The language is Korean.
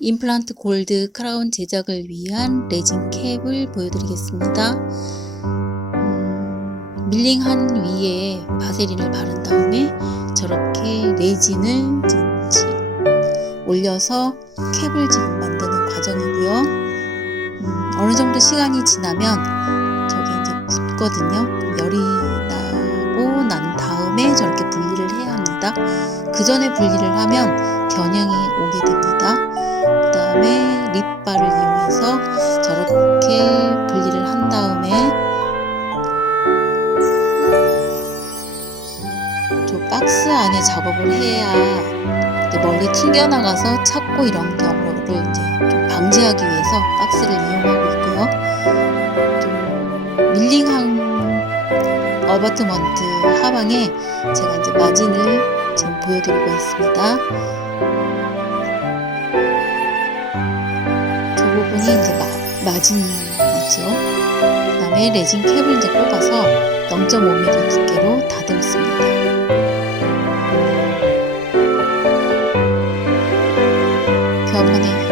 임플란트 골드 크라운 제작을 위한 레진 캡을 보여드리겠습니다. 음, 밀링한 위에 바세린을 바른 다음에 저렇게 레진을 지- 올려서 캡을 지금 만드는 과정이고요. 음, 어느 정도 시간이 지나면 저게 이제 굳거든요. 열이 나고 난 다음에 저렇게 분리를 해야 합니다. 그 전에 분리를 하면 변형이. 그 다음에 립바를 이용해서 저렇게 분리를 한 다음에 저 박스 안에 작업을 해야 멀리 튕겨나가서 찾고 이런 경우를 이제 좀 방지하기 위해서 박스를 이용하고 있고요. 또 밀링한 어바트먼트 하방에 제가 이제 마진을 지금 보여드리고 있습니다. 부분이 이제 마, 마진이죠. 그 다음에 레진 캡을 이제 뽑아서 0.5mm 두께로 다듬습니다. 변환의